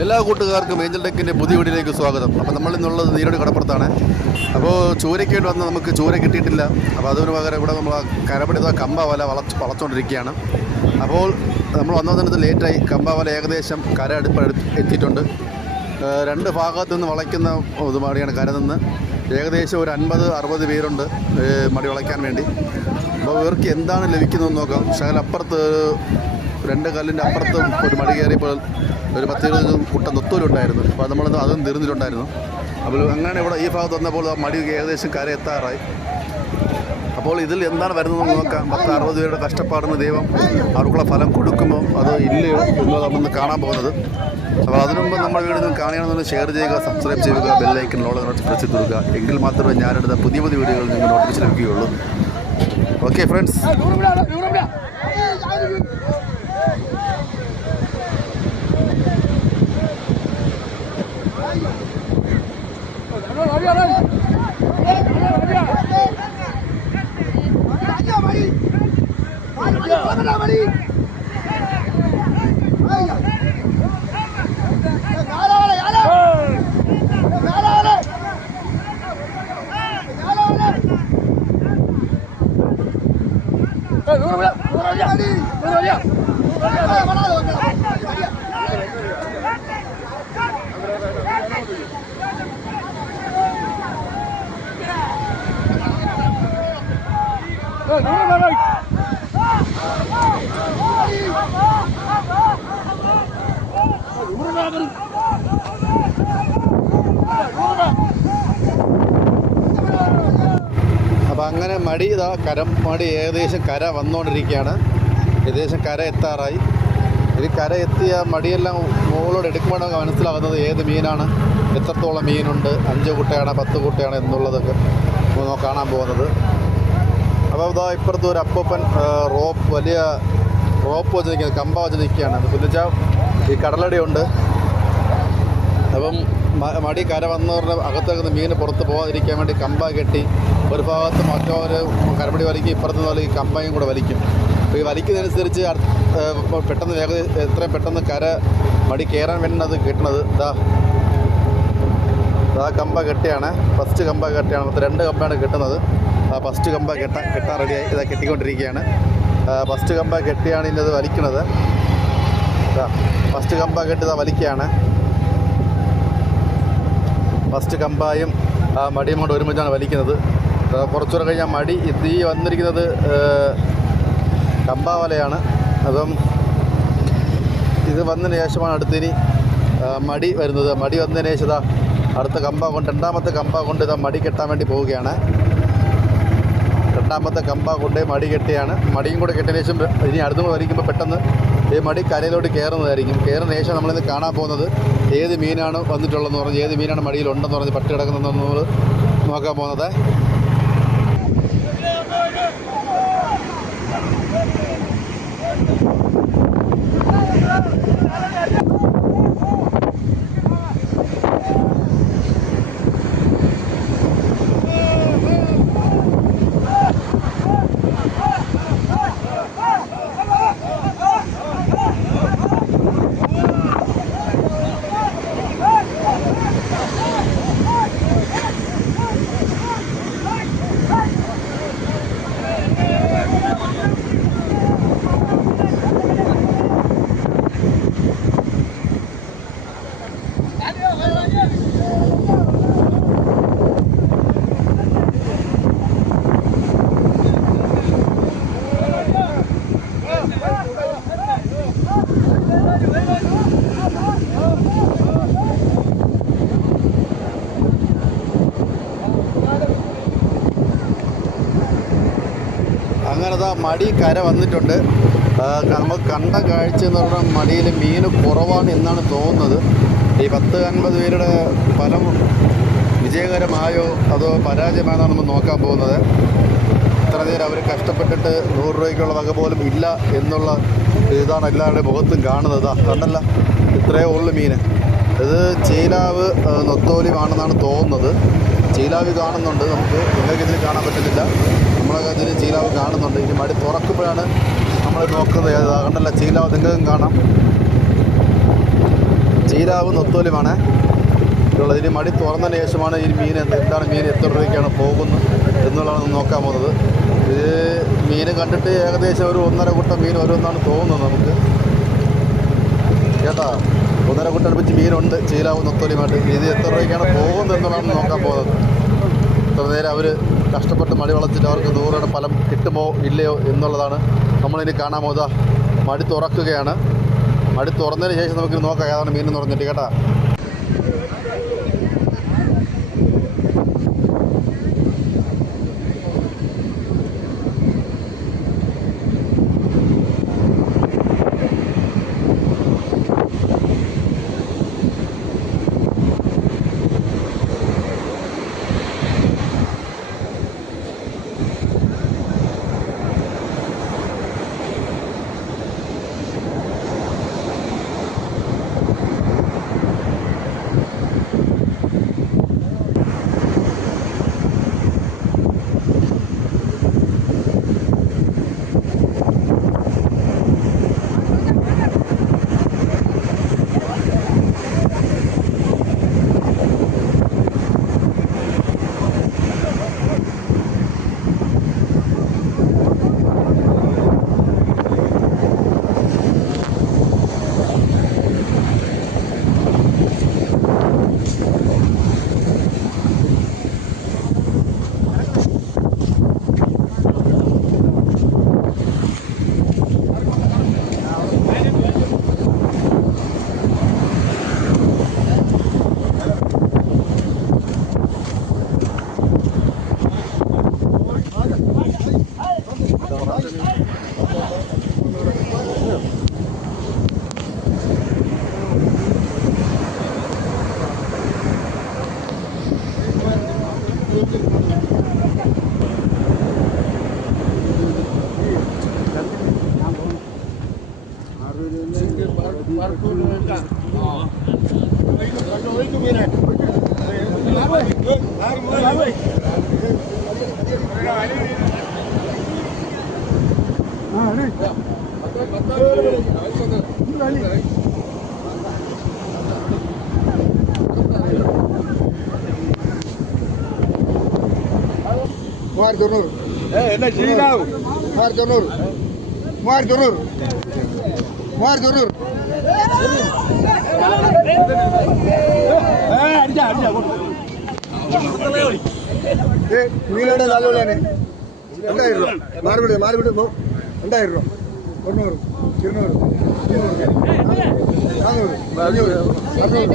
എല്ലാ കൂട്ടുകാർക്കും ഏഞ്ചൽ ടെക്കിന്റെ പുതിയ വീടിലേക്ക് സ്വാഗതം. അപ്പോൾ നമ്മൾ ഇന്നുള്ളത് നീരോട് കടപ്പുറത്താണ്. അപ്പോൾ ചൂരയ്ക്ക് വേണ്ടി വന്ന് നമുക്ക് ചൂര കിട്ടിയിട്ടില്ല. അപ്പോൾ അതിന് പകരം ഇവിടെ നമ്മൾ കരപ്പടി കമ്പ വല വളച്ച് വളച്ചുകൊണ്ടിരിക്കുകയാണ് അപ്പോൾ നമ്മൾ വന്നതിനകത്ത് ലേറ്റായി. കമ്പ വല ഏകദേശം കര അടുപ്പ് എത്തിയിട്ടുണ്ട്. രണ്ട് ഭാഗത്തു നിന്ന് വളയ്ക്കുന്ന ഇത് മടിയാണ് കര നിന്ന്. ഏകദേശം ഒരു അൻപത് അറുപത് പേരുണ്ട് മടി വളയ്ക്കാൻ വേണ്ടി. അപ്പോൾ ഇവർക്ക് എന്താണ് ലഭിക്കുന്നതെന്ന് നോക്കാം. പക്ഷേ അപ്പുറത്ത് രണ്ട് കല്ലിന്റെ അപ്പുറത്ത് ഒരു മടി കയറിയപ്പോൾ ഒരു പത്ത് ഇരുപത് കുട്ട നൊത്തൂരുണ്ടായിരുന്നു അപ്പോൾ നമ്മൾ അതും തീർന്നിട്ടുണ്ടായിരുന്നു. അപ്പോൾ അങ്ങനെ ഇവിടെ ഈ ഭാഗത്ത് വന്നപ്പോൾ ആ മടി ഏകദേശം കര എത്താറായി അപ്പോൾ ഇതിൽ എന്താണ് വരുന്നതെന്ന് നോക്കാം. പത്ത് അറുപത് പേരുടെ കഷ്ടപ്പാടുന്ന ദൈവം അവർക്കുള്ള ഫലം കൊടുക്കുമ്പോൾ അത് ഇല്ലയോ എന്നത് നമ്മൾ കാണാൻ പോകുന്നത്. അപ്പോൾ അതിനു മുമ്പ് നമ്മൾ വീഡിയോ നിങ്ങൾ കാണുകയാണെന്ന് ഷെയർ ചെയ്യുക സബ്സ്ക്രൈബ് ചെയ്യുക ബെല്ലൈക്കനിലുള്ള പ്രസ് കൊടുക്കുക. എങ്കിൽ മാത്രമേ ഞാനെടുത്ത പുതിയ പുതിയ വീഡിയോകൾ നിങ്ങൾ നോട്ടീസ് ലഭിക്കുകയുള്ളൂ. Okay friends ¡Duro, duro, duro! ¡Duro, duro! ¡Duro, duro! ¡Duro, duro! അപ്പോൾ അങ്ങനെ മടി ഇതാ കരം മടി ഏകദേശം കര വന്നുകൊണ്ടിരിക്കുകയാണ് ഏകദേശം കര എത്താറായി. ഇത് കര എത്തിയ മടിയെല്ലാം മുകളോട് എടുക്കുമ്പോഴൊക്കെ മനസ്സിലാകുന്നത് ഏത് മീനാണ് എത്രത്തോളം മീനുണ്ട് അഞ്ച് കുട്ടയാണ് പത്ത് കുട്ടയാണ് എന്നുള്ളതൊക്കെ. നമുക്ക് കാണാൻ പോകുന്നത്. അപ്പോൾ ഇതാ ഇപ്പുറത്ത് ഒരു അപ്പൂപ്പൻ റോപ്പ് വലിയ റോപ്പ് വെച്ച് കമ്പ വെച്ച് നിൽക്കുകയാണ് എന്ന് ഈ കടലടിയുണ്ട്. അപ്പം മടി കര വന്നവരുടെ അകത്തേക്ക് മീൻ പുറത്ത് പോകാതിരിക്കാൻ വേണ്ടി കമ്പ കെട്ടി ഒരു ഭാഗത്ത് മറ്റൊരു കരമടി വലിക്കും ഇപ്പുറത്ത് നിന്ന് ഈ കമ്പയും കൂടെ വലിക്കും. അപ്പോൾ ഈ വലിക്കുന്നതനുസരിച്ച് പെട്ടെന്ന് വേഗം എത്രയും പെട്ടെന്ന് കര മടി കയറാൻ വേണ്ടി അത് കെട്ടണത് ഇതാ ഇതാ കമ്പ കെട്ടിയാണ്. ഫസ്റ്റ് കമ്പ കെട്ടിയാണ്. രണ്ട് കമ്പയാണ് കെട്ടുന്നത്. ഫസ്റ്റ് കമ്പ കെട്ട കെട്ടാൻ റെഡിയായി ഇതാ കെട്ടിക്കൊണ്ടിരിക്കുകയാണ്. ഫസ്റ്റ് കമ്പ കെട്ടിയാണ് ഇന്നത് വലിക്കുന്നത്. ഫസ്റ്റ് കമ്പ കെട്ടി ഇതാ വലിക്കുകയാണ്. ഫസ്റ്റ് കമ്പായും മടിയും കൊണ്ട് ഒരുമിച്ചാണ് വലിക്കുന്നത്. കുറച്ചുകൂടെ കഴിഞ്ഞാൽ മടി തീ വന്നിരിക്കുന്നത് കമ്പാവലയാണ്. അപ്പം ഇത് വന്നതിന് ശേഷമാണ് അടുത്തിനി മടി വരുന്നത്. മടി വന്നതിന് ശേഷം അടുത്ത കമ്പ കൊണ്ട് രണ്ടാമത്തെ കമ്പ കൊണ്ട് ഇതാ മടി കെട്ടാൻ വേണ്ടി പോവുകയാണ്. രണ്ടാമത്തെ കമ്പ കൊണ്ടേ മടി കെട്ടിയാണ്. മടിയും കൂടെ കെട്ടിയതിന് ശേഷം ഇനി അടുത്ത കൂടെ വലിക്കുമ്പോൾ പെട്ടെന്ന് ഈ മടി കരയിലോട്ട് കയറുന്നതായിരിക്കും കയറുന്ന ശേഷം നമ്മളിന്ന് കാണാൻ പോകുന്നത് ഏത് മീനാണ് വന്നിട്ടുള്ളതെന്ന് പറഞ്ഞ് ഏത് മീനാണ് മടിയിലുണ്ടെന്ന് പറഞ്ഞ് പട്ടി കിടക്കുന്നതെന്ന് നമ്മൾ നോക്കാൻ പോകുന്നത്. അങ്ങനെ ദാ മടി കര വന്നിട്ടുണ്ട്. നമ്മൾ കണ്ട കാഴ്ച എന്ന് പറഞ്ഞാൽ മടിയിൽ മീൻ കുറവാണ് എന്നാണ് തോന്നുന്നത്. ഈ പത്ത് അൻപത് പേരുടെ ഫലം വിജയകരമായോ അതോ പരാജയമാണോ നമ്മൾ നോക്കാൻ പോകുന്നത്. ഇത്ര നേരം അവർ കഷ്ടപ്പെട്ടിട്ട് നൂറ് രൂപയ്ക്കുള്ള വക പോലും ഇല്ല എന്നുള്ള ഇതാണ് എല്ലാവരുടെയും മുഖത്തും കാണുന്നത്. കണ്ടല്ല? ഇത്രയേ ഉള്ളു മീൻ. ഇത് ചീലാവ് നൊത്തോലിമാണെന്നാണ് തോന്നുന്നത്. ചീലാവ് കാണുന്നുണ്ട് നമുക്ക് നിങ്ങൾക്ക് ഇതിൽ കാണാൻ പറ്റുന്നില്ല. നമ്മളെ ഇതിൽ ചീലാവ് കാണുന്നുണ്ട്. ഇനി മടി തുറക്കുമ്പോഴാണ് നമ്മൾ നോക്കുന്നത്. ഏതാ കണ്ടല്ല ചീലാവ് നിങ്ങൾക്കും കാണാം. ചീലാവ് നൊത്തോലുമാണ്. ഉള്ളത് ഇനി മടി തുറന്നതിന് ശേഷമാണ് ഈ മീൻ എന്ത് എന്താണ് മീൻ എത്ര രൂപയ്ക്കാണ് പോകുന്നത് എന്നുള്ളതാണ് നോക്കാൻ പോകുന്നത്. ഇത് മീൻ കണ്ടിട്ട് ഏകദേശം ഒരു ഒന്നര കുട്ട മീൻ ഓരോന്നാണ് തോന്നുന്നത് നമുക്ക്. കേട്ടാ? ഒന്നര കുട്ട അടുപ്പിച്ച് മീനുണ്ട്. ചീലാവ് നൊത്തോലിയുമായിട്ട് ഇത് എത്ര രൂപയ്ക്കാണ് പോകുന്നത് എന്നുള്ളതാണ് നോക്കാൻ പോകുന്നത്. നേരം അവർ കഷ്ടപ്പെട്ട് മടി വളച്ചിട്ട് അവർക്ക് നൂറുടെ ഫലം കിട്ടുമോ ഇല്ലയോ എന്നുള്ളതാണ് നമ്മളിനി കാണാൻ പോകുക മടി തുറക്കുകയാണ്. മടി തുറന്നതിന് ശേഷം നമുക്ക് നോക്കാം ഏതാണ് മീൻ പറഞ്ഞിട്ട് കേട്ടാ. மூவாயிரத்தி தொண்ணூறு என்ன ஜீனாவு மூவாயிரத்தி தொண்ணூறு மூவாயிரத்தி தொண்ணூறு மூவாயிரத்தி தொண்ணூறு நீங்களோட நல்ல விளையாடு ரெண்டாயிரம் ரூபா மாறுபடி மாறுபடி ரெண்டாயிரம் ரூபா தொண்ணூறு இருநூறு நானூறு அஞ்சூறு அறுநூறு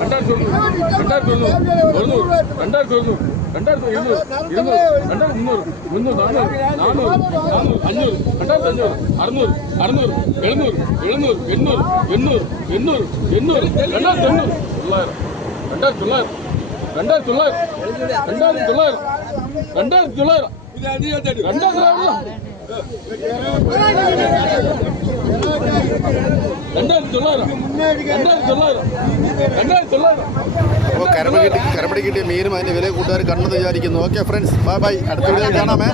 ரெண்டாயிரத்தி தொண்ணூறு ரெண்டாயிரத்தி தொண்ணூறு ரெண்டாயிரத்தி தொண்ணூறு ரெண்டாயிரத்தி இருநூறு இருநூறு ரெண்டாயிரத்தி முந்நூறு முந்நூறு நானூறு நானூறு அஞ்சூறு ரெண்டாயிரத்தி அஞ்சூறு அறுநூறு அறுநூறு எழுநூறு எழுநூறு எண்ணூறு எண்ணூறு எண்ணூறு எண்ணூறு ரெண்டாயிரத்தி தொண்ணூறு. தொள்ளாயிரம். ரெண்டாயிரத்தி தொள்ளாயிரம். ரெண்டாயிரத்தி தொள்ளாயிரம். ரெண்டாயிரத்தி தொள்ளாயிரம். ரெண்டாயிரத்தி தொள்ளாயிரம். ரெண்டாயிரத்தி தொள்ளாயிரம். ரெண்டாயிரத்தி தொள்ளாயிரம். ரெண்டாயிரத்தி தொள்ளாயிரம். ரெண்டாயிரத்தி தொள்ளாயிரம். അപ്പോൾ കരമ്പടി കിട്ടി കരമടി കിട്ടിയ മീനും അതിന്റെ വില കൂട്ടുകാർ കണ്ടെന്ന് വിചാരിക്കുന്നു. ഓക്കെ ഫ്രണ്ട്സ് ബൈ ബൈ അടുത്ത വീഡിയോ കാണാമേ